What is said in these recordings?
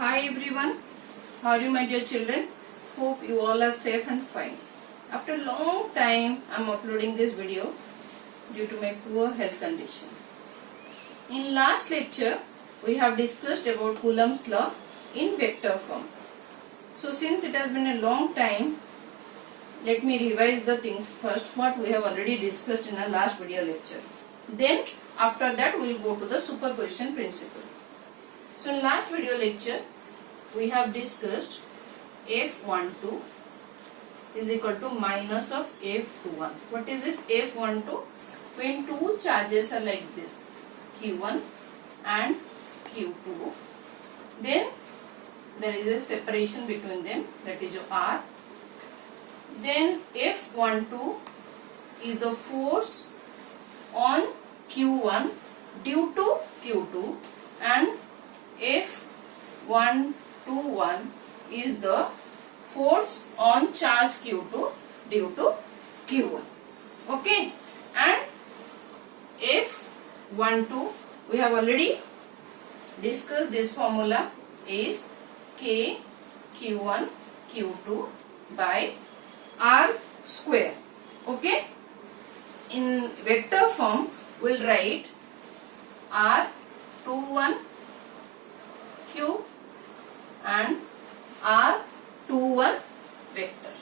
Hi everyone, how are you my dear children? Hope you all are safe and fine. After a long time I am uploading this video due to my poor health condition. In last lecture we have discussed about Coulomb's law in vector form. So since it has been a long time, let me revise the things first what we have already discussed in our last video lecture. Then after that we will go to the superposition principle. So in last video lecture we have discussed F12 is equal to minus of F21. What is this F12? When two charges are like this, Q1 and Q2, then there is a separation between them, that is your R. Then F12 is the force on Q1 due to Q2, and F121 is the force on charge Q2 due to Q1. Okay, and F12 we have already discussed. This formula is K Q1 Q2 by R square. Okay, in vector form we will write R21 Q and R21 vector.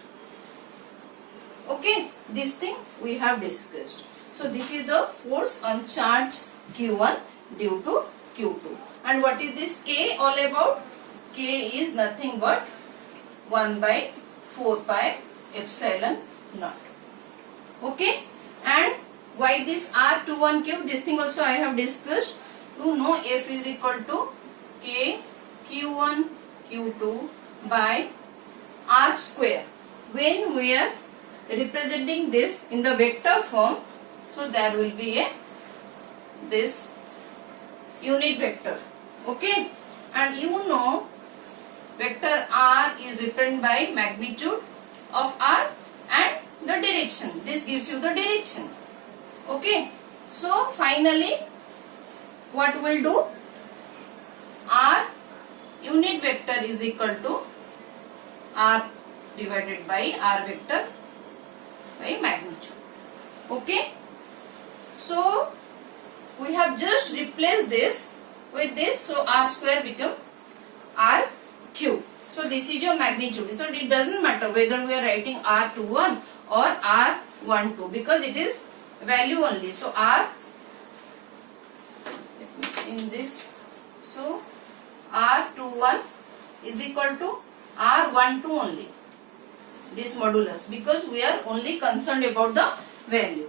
Okay, this thing we have discussed. So this is the force on charge Q1 due to Q2. And what is this K all about? K is nothing but 1 by 4 pi epsilon naught. Okay, and why this R21 cube? This thing also I have discussed. You know F is equal to K Q1 Q2 by R square. When we are representing this in the vector form, so there will be this unit vector. Okay, and you know vector R is represented by magnitude of R and the direction. This gives you the direction. Okay, so finally what we'll do? R unit vector is equal to R divided by R vector by magnitude. Okay, so we have just replaced this with this, so R square become R cube. So this is your magnitude. So it doesn't matter whether we are writing R21 or R12 because it is value only. So R, in this, so R21 is equal to R12 only, this modulus, because we are only concerned about the value.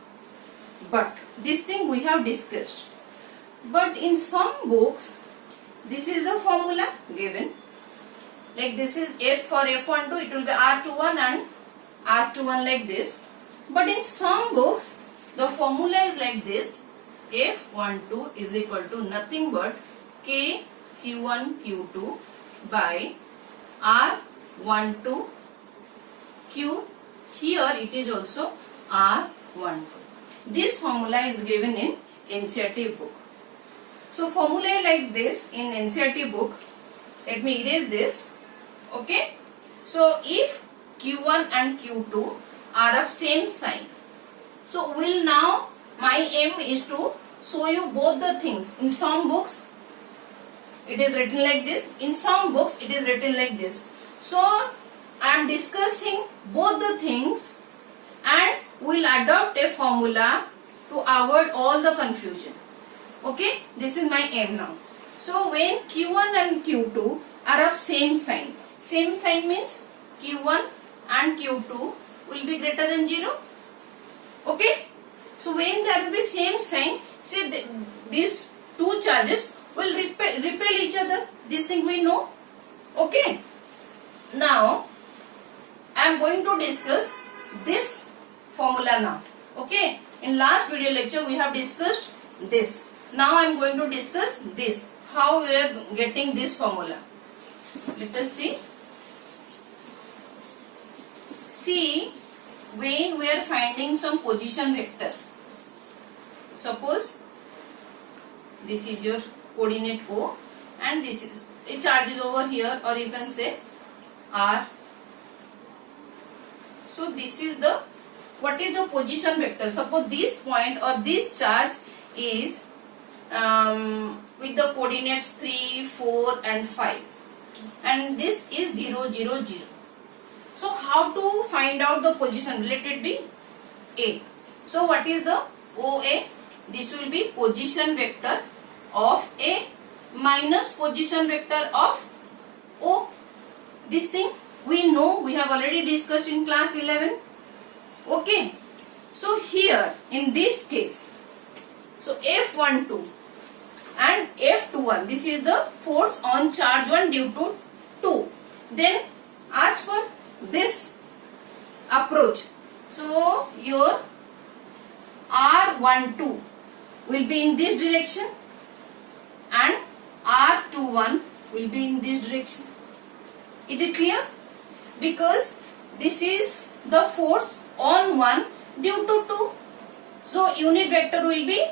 But this thing we have discussed. But in some books, this is the formula given. Like this is F for F12, it will be R21 and R21 like this. But in some books, the formula is like this. F12 is equal to nothing but K Q1 Q2 by R12 Q. Here it is also R12. This formula is given in NCERT book. So formula like this in NCERT book. Let me erase this. Okay. So if Q1 and Q2 are of same sign, so will now my aim is to show you both the things. In some books it is written like this, in some books it is written like this. So I am discussing both the things and we will adopt a formula to avoid all the confusion. Okay, this is my aim now. So when Q1 and Q2 are of same sign means Q1 and Q2 will be greater than 0. Okay, so when there will be same sign, see these two charges will repel each other. This thing we know. Okay, now I am going to discuss this formula now. Okay, in last video lecture we have discussed this. Now I am going to discuss this, how we are getting this formula. Let us see. See, when we are finding some position vector, suppose this is your coordinate O and this is a charge is over here, or you can say R. So this is the, what is the position vector? Suppose this point or this charge is with the coordinates 3, 4 and 5, and this is 0, 0, 0. So how to find out the position? Let it be A. So what is the OA? This will be position vector of A minus position vector of O. This thing we know, we have already discussed in class 11. Okay. So here in this case, so F12 and F21, this is the force on charge 1 due to 2. Then as per this approach, so your R12 will be in this direction and R21 will be in this direction. Is it clear? Because this is the force on 1 due to 2. So unit vector will be,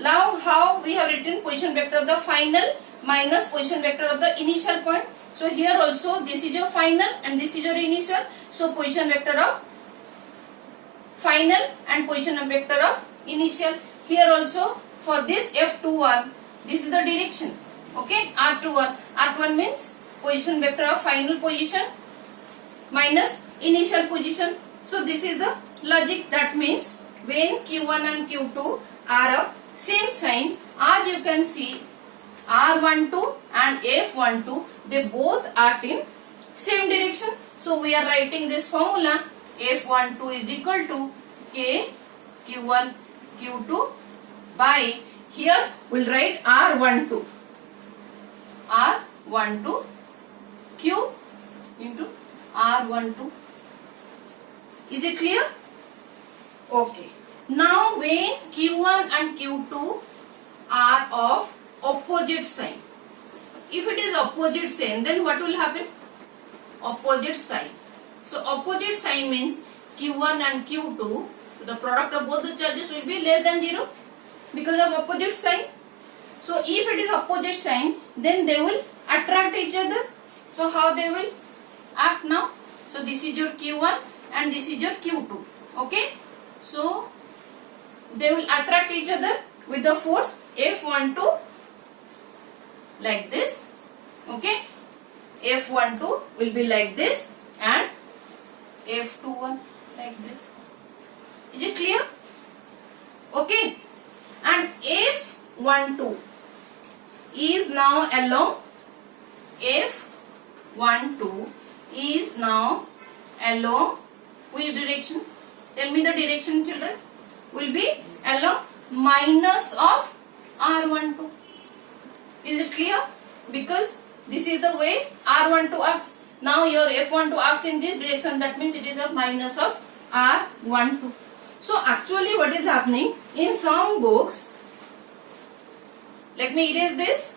now how we have written position vector of the final minus position vector of the initial point. So here also this is your final and this is your initial. So position vector of final and position vector of initial. Here also for this F21, this is the direction. Okay, R21. R21 means position vector of final position minus initial position. So this is the logic. That means when Q1 and Q2 are of same sign, as you can see, R12 and F12, they both are in same direction. So we are writing this formula, F12 is equal to K Q1 Q2 by, here we will write R12 Q into R12. Is it clear? Okay. Now when Q1 and Q2 are of opposite sign, if it is opposite sign, then what will happen? Opposite sign. So opposite sign means Q1 and Q2, the product of both the charges will be less than 0 because of opposite sign. So if it is opposite sign, then they will attract each other. So how they will act now? So this is your Q1 and this is your Q2. Okay. So they will attract each other with the force F12 like this. Okay. F12 will be like this and F21 like this. Is it clear? Okay. And F12 is now along, F12 is now along which direction? Tell me the direction, children. Will be along minus of R12. Is it clear? Because this is the way R12 acts. Now your F12 acts in this direction. That means it is a minus of R12. So actually what is happening in some books, let me erase this.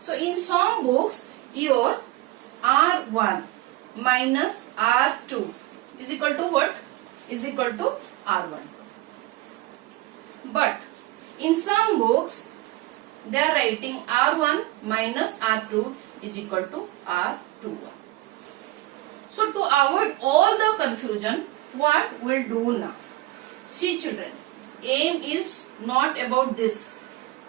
So in some books, your R1 minus R2 is equal to what? Is equal to R1. But in some books, they are writing R1 minus R2 is equal to R21. So to avoid all the confusion, what we'll do now? See children, aim is not about this.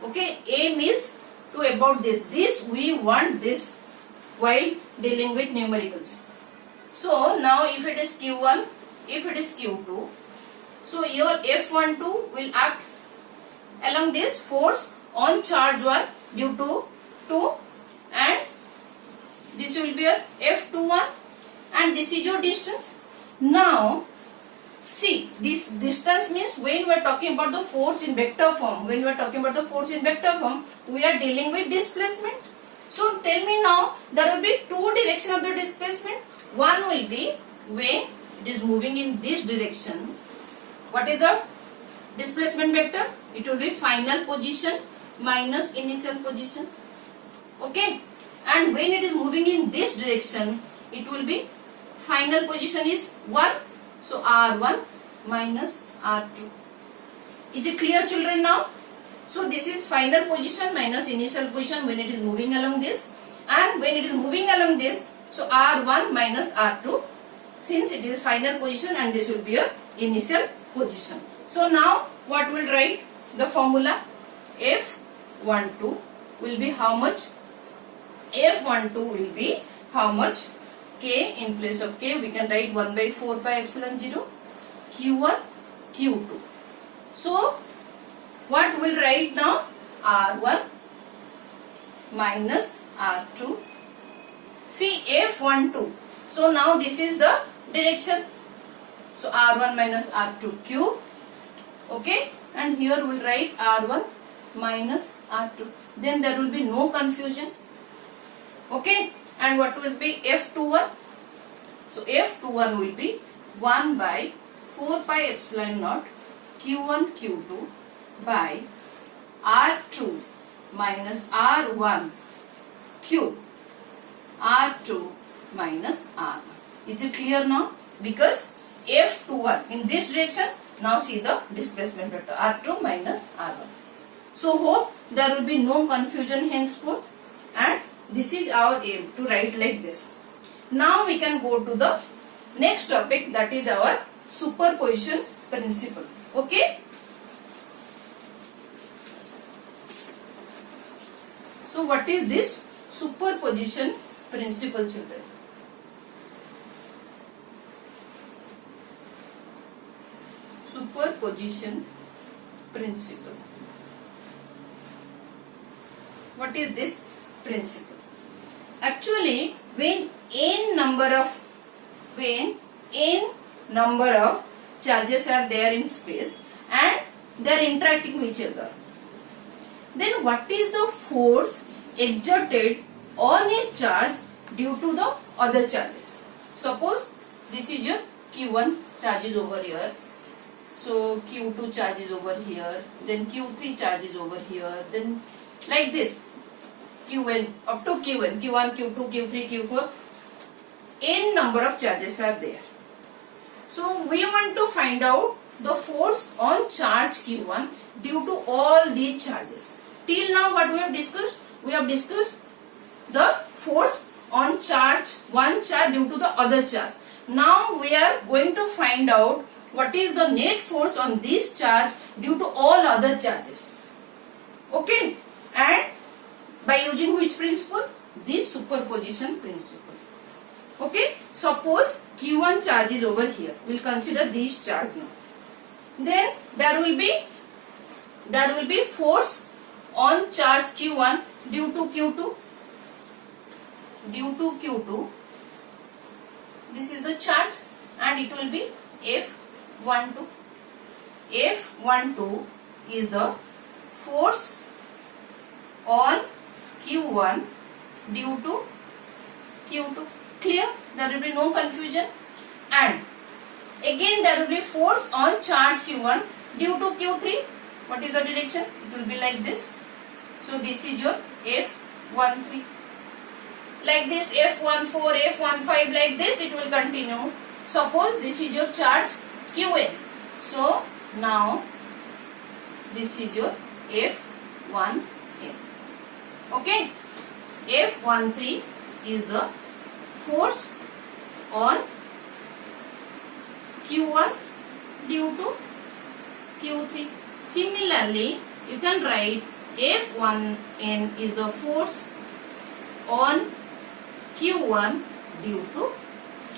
Okay, aim is to about this. This we want this while dealing with numericals. So now if it is Q1, if it is Q2, so your F12 will act along this force on charge 1 due to 2, and this will be your F21 and this is your distance. Now see, this distance means when we are talking about the force in vector form, when we are talking about the force in vector form, we are dealing with displacement. So tell me now, there will be two directions of the displacement. One will be when it is moving in this direction. What is the displacement vector? It will be final position minus initial position. Okay. And when it is moving in this direction, it will be final position is 1. So R1 minus R2. Is it clear, children, now? So this is final position minus initial position when it is moving along this, and when it is moving along this, so R1 minus R2, since it is final position and this will be your initial position. So now what will write the formula? F12 will be how much? F12 will be how much? K, in place of K we can write 1 by 4 pi epsilon 0 Q1 Q2. So what will write now? R1 minus R2. See, F12. So now this is the direction. So R1 minus R2 cube. Okay, and here we will write R1 minus R2. Then there will be no confusion. Okay, and what will be F21? So F21 will be 1 by 4 pi epsilon naught Q1 Q2 by R2 minus R1 cube R2 minus R1. Is it clear now? Because F21 in this direction, now see the displacement vector R2 minus R1. So hope there will be no confusion henceforth, and this is our aim to write like this. Now we can go to the next topic, that is our superposition principle. Okay. So what is this superposition principle, children? Superposition principle. What is this principle? Actually, when n number of charges are there in space and they are interacting with each other, then what is the force exerted on a charge due to the other charges? Suppose this is your Q1 charge is over here, so Q2 charge is over here, then Q3 charge is over here, then like this Qn up to Qn, Q1, Q2, Q3, Q4, n number of charges are there. So we want to find out the force on charge Q1 due to all these charges. Till now what we have discussed? We have discussed the force on charge, one charge due to the other charge. Now we are going to find out what is the net force on this charge due to all other charges. Okay, and by using which principle? This superposition principle. Okay, suppose Q1 charge is over here. We will consider this charge now. Then there will be force on charge Q1 due to Q2. Due to Q2, this is the charge, and it will be F12. F12 is the force on Q1 due to Q2. Clear? There will be no confusion. And again there will be force on charge Q1 due to Q3. What is the direction? It will be like this. So this is your F13. Like this F14, F15, like this it will continue. Suppose this is your charge Qn. So now this is your F1n. Okay. F13 is the force on Q1 due to Q3. Similarly, you can write F1n is the force on Q1 due to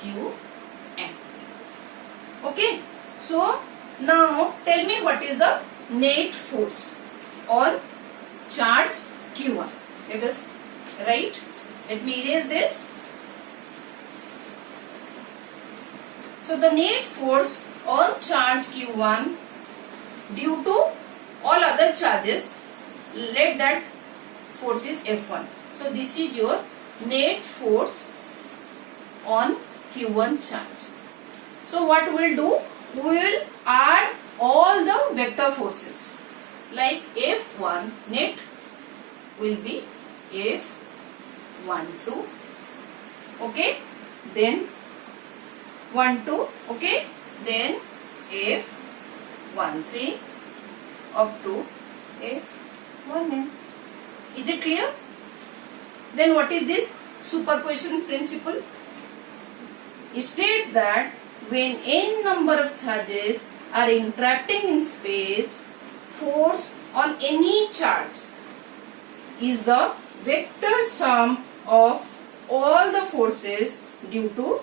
Qn. Okay. So now tell me what is the net force on charge Q1. Let us write. Let me erase this. So the net force on charge Q1 due to all other charges, let that force is F1. So this is your net force on Q1 charge. So what we will do? We will add all the vector forces. Like F1 net will be F12. Okay. Then 1, 2. Okay. Then F13 up to F1n. Is it clear? Then what is this superposition principle? It states that when n number of charges are interacting in space, force on any charge is the vector sum of all the forces due to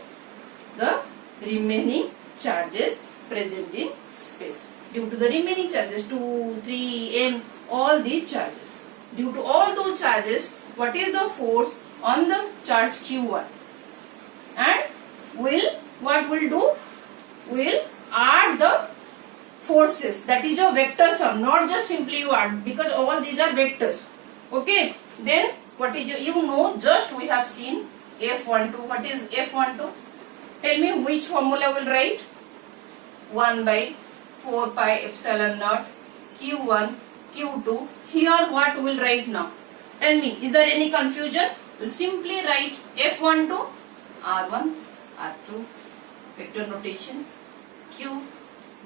the remaining charges present in space. Due to the remaining charges, 2, 3, n, all these charges. Due to all those charges, what is the force on the charge Q1? And what will do? Will add the forces. That is your vector sum, not just simply you add, because all these are vectors. Okay. Then what is your, you know, just we have seen F12. What is F12? Tell me which formula will write? 1 by 4 pi epsilon naught Q1 Q2. Here what will write now? Tell me, is there any confusion? We'll simply write F12 R1 R2 vector notation Q,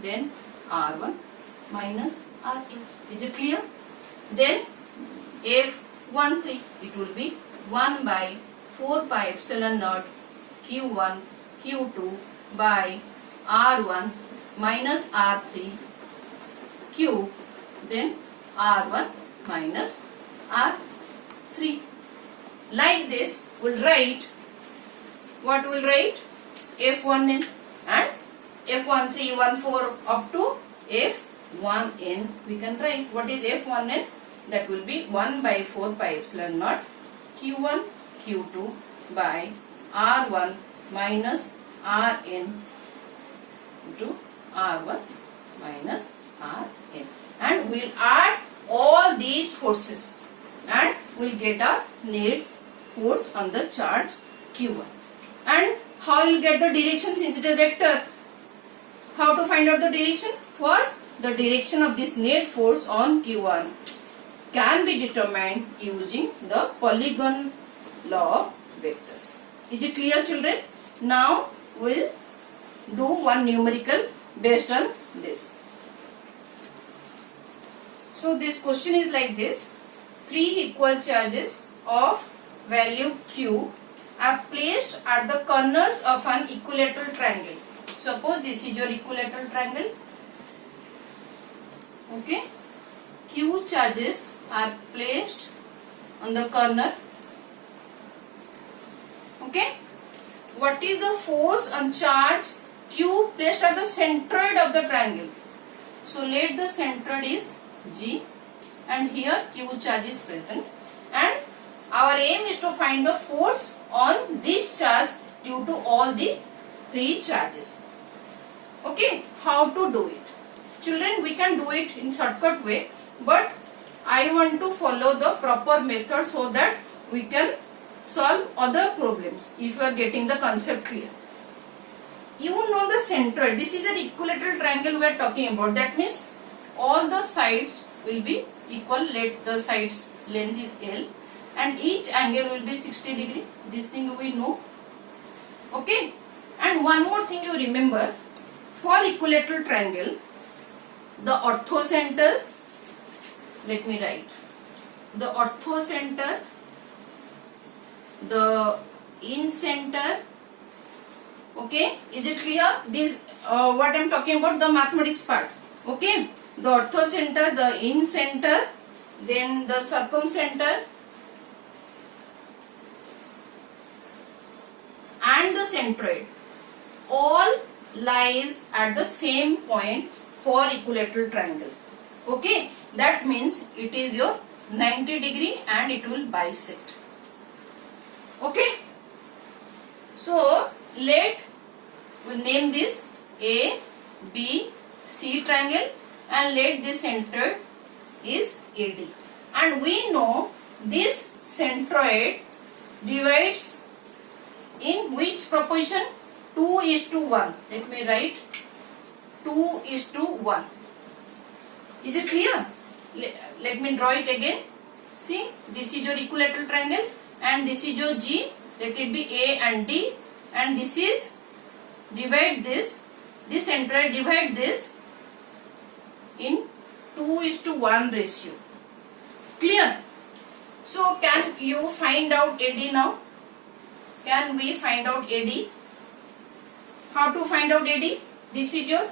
then R1 minus R2. Is it clear? Then F13, it will be 1 by 4 pi epsilon naught Q1 Q2 by R1 minus R3 Q, then R1 minus R3. Like this, we'll write, what we'll write? F1n and F13, 14 up to F1n. We can write what is F1n? That will be 1 by 4 pi epsilon naught Q1 Q2 by R1 minus Rn into R1 minus Rn. And we'll add all these forces and we'll get a net force on the charge Q1. And how you get the direction since it is vector? How to find out the direction? For the direction of this net force on Q1 can be determined using the polygon law of vectors. Is it clear, children? Now we'll do one numerical based on this. So this question is like this. 3 equal charges of value Q are placed at the corners of an equilateral triangle. Suppose this is your equilateral triangle. Okay. Q charges are placed on the corner. Okay. What is the force on charge Q placed at the centroid of the triangle? So let the centroid is G and here Q charge is present, and our aim is to find the force on this charge due to all the 3 charges. Okay, how to do it? Children, we can do it in shortcut way, but I want to follow the proper method so that we can solve other problems if you are getting the concept clear. You know the centroid. This is an equilateral triangle we are talking about. That means all the sides will be equal. Let the sides length is L and each angle will be 60 degree. This thing we know. Okay. And one more thing you remember, for equilateral triangle, the orthocenters, let me write, the orthocenter, the incenter. Okay, is it clear? This what I am talking about, the mathematics part. Okay, the orthocenter, the incenter, then the circumcenter and the centroid all lies at the same point for equilateral triangle. Okay, that means it is your 90 degree and it will bisect. Okay, so let we name this A, B, C triangle and let this center is AD. And we know this centroid divides in which proportion? 2:1. Let me write 2:1. Is it clear? Let me draw it again. See, this is your equilateral triangle and this is your G. Let it be A and D, and this is divide this centroid divide this in 2:1 ratio. Clear? So can you find out AD now? Can we find out AD? How to find out AD? This is your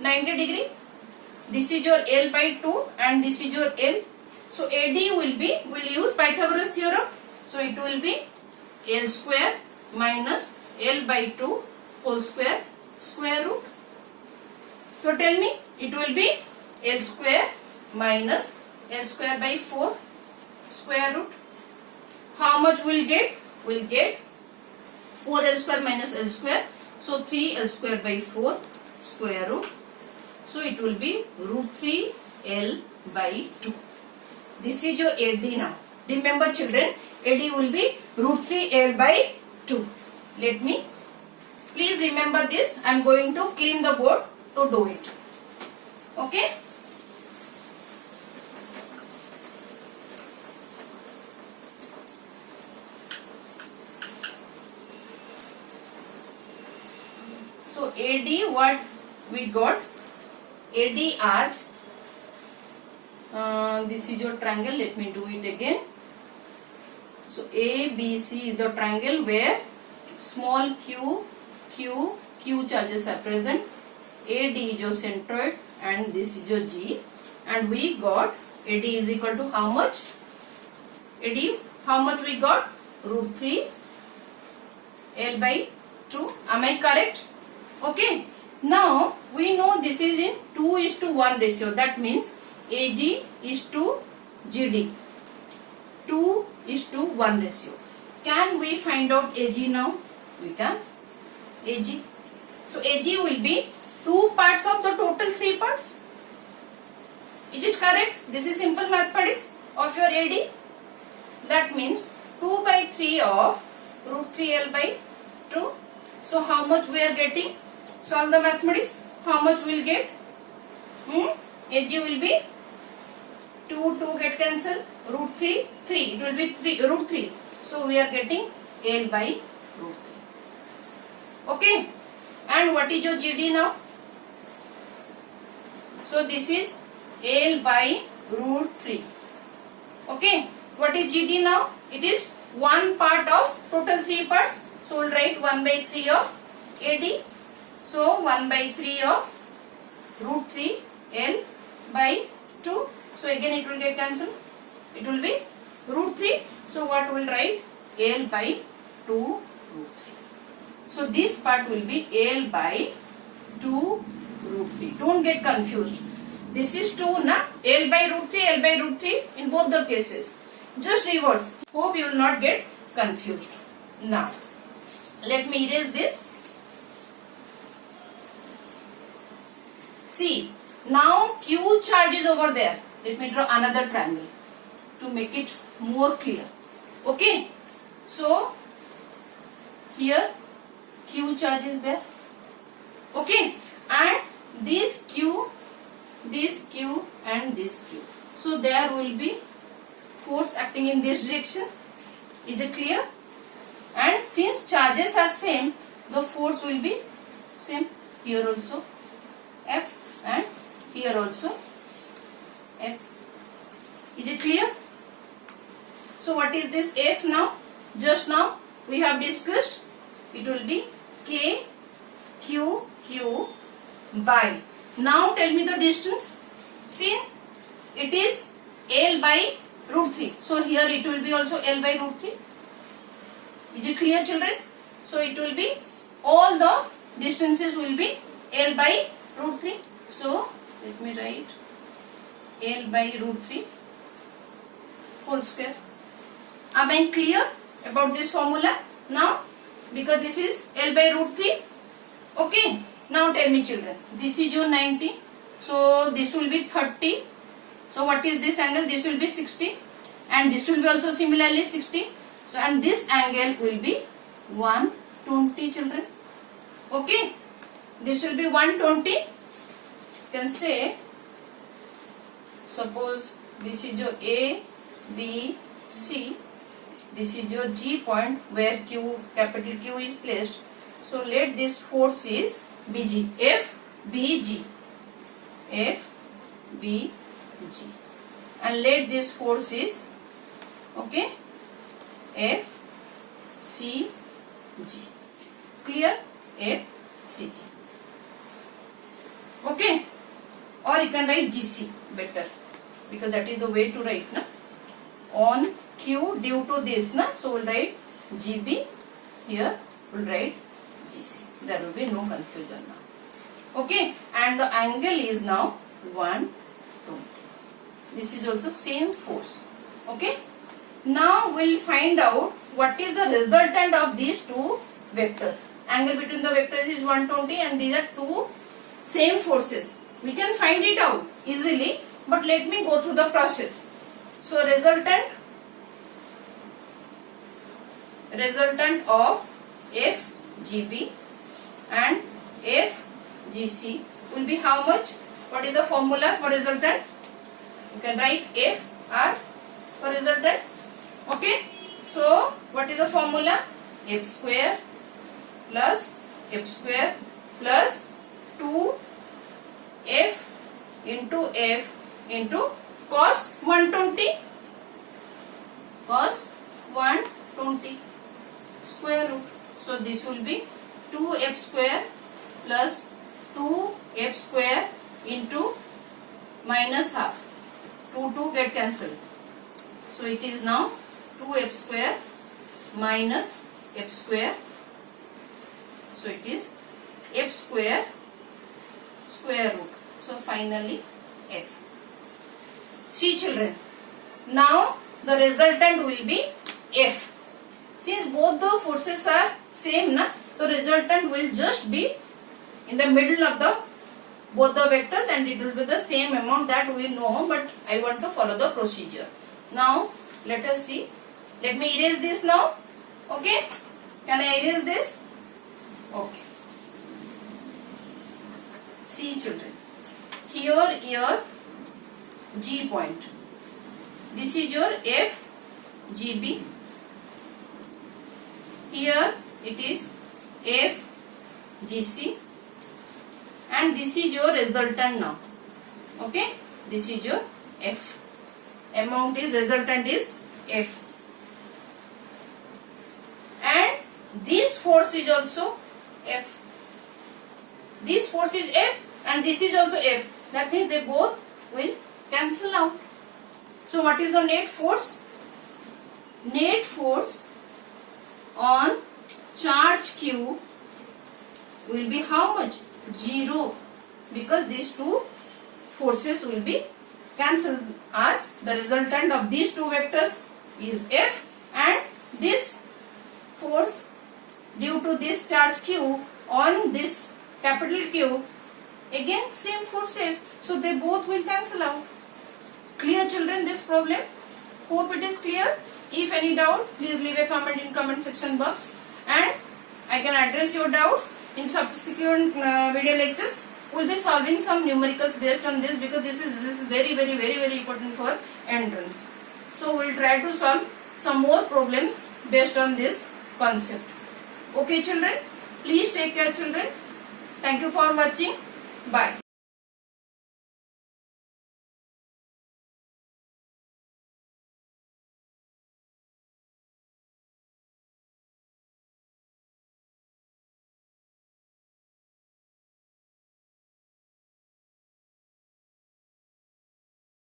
90 degree. This is your L by 2 and this is your L. So AD will be, we'll use Pythagoras theorem. So it will be L square minus L by 2 whole square root. So tell me, it will be L square minus L square by 4 square root. How much we'll get? We'll get 4L square minus L square. So 3L square by 4 square root. So it will be root 3L by 2. This is your AD now. Remember children, AD will be root 3L by 2. Let me, please remember this. I am going to clean the board to do it. Okay. So AD, what we got? AD as this is your triangle. Let me do it again. So ABC is the triangle where small q charges are present. AD is your centroid and this is your G, and we got AD is equal to how much? AD, how much we got? Root 3 L by 2. Am I correct? Okay. Now we know this is in 2:1 ratio. That means AG is to GD. 2:1 ratio. Can we find out AG now? We can. AG. So AG will be 2 parts of the total 3 parts. Is it correct? This is simple mathematics of your AD. That means 2 by 3 of root 3L by 2. So how much we are getting? Solve the mathematics. How much we will get? AG will be 2 get cancelled. Root 3. It will be root 3. So we are getting L by root 3. Okay. And what is your GD now? So this is L by root 3. Okay. What is GD now? It is 1 part of total 3 parts. So we'll write 1 by 3 of AD. So 1 by 3 of root 3 L by 2. So again it will get cancelled. It will be root 3. So what we will write? L by 2 root 3. So this part will be L by 2 root 3. Don't get confused. This is 2 na? L by root 3, L by root 3 in both the cases. Just reverse. Hope you will not get confused. Now, let me erase this. See, now Q charge is over there. Let me draw another triangle to make it more clear. Okay. So, here Q charge is there. Okay. And this Q and this Q. So, there will be force acting in this direction. Is it clear? And since charges are same, the force will be same. Here also F and here also F. Is it clear? So what is this F now? Just now we have discussed. It will be K Q Q by. Now tell me the distance. See, it is L by root 3. So here it will be also L by root 3. Is it clear, children? So it will be, all the distances will be L by root 3. So let me write L by root 3 whole square. Am I clear about this formula now? Because this is L by root 3. Okay. Now tell me, children. This is your 90. So this will be 30. So what is this angle? This will be 60. And this will be also similarly 60. So and this angle will be 120, children. Okay. This will be 120. You can say, suppose this is your A, B, C. This is your G point where Q, capital Q is placed. So let this force is BG. F, BG. F, B, G. And let this force is, okay, F, C, G. Clear? F, C, G. Okay? Or you can write GC better, because that is the way to write, na? On Q due to this, na? So we'll write GB. Here we'll write GC. There will be no confusion now. Okay? And the angle is now 120. This is also same force. Okay? Now we'll find out what is the resultant of these two vectors. Angle between the vectors is 120 and these are two same forces. We can find it out easily, but let me go through the process. So resultant of FGB and FGC will be how much? What is the formula for resultant? You can write FR for resultant. Okay. So what is the formula? F square plus 2 F into cos 120 square root. So this will be 2F square plus 2F square into minus half. 2 get cancelled. So it is now 2F square minus F square. So it is F square square root. So finally F. See children, now the resultant will be F. Since both the forces are same, na, the resultant will just be in the middle of the both the vectors and it will be the same amount, that we know, but I want to follow the procedure. Now let us see. Let me erase this now. Okay? Can I erase this? Okay. See children, here your G point. This is your F, GB. Here it is F, GC. And this is your resultant now. Okay? This is your F. Amount is, resultant is F. And this force is also F. This force is F and this is also F. That means they both will cancel out. So what is the net force? Net force on charge Q will be how much? 0, because these two forces will be cancelled, as the resultant of these two vectors is F and this force due to this charge Q on this capital Q, again same force F. So they both will cancel out. Clear children this problem? Hope it is clear. If any doubt, please leave a comment in comment section box and I can address your doubts in subsequent video lectures. We will be solving some numericals based on this, because this is very important for entrance. So we will try to solve some more problems based on this concept. Okay children, please take care children. Thank you for watching. Bye.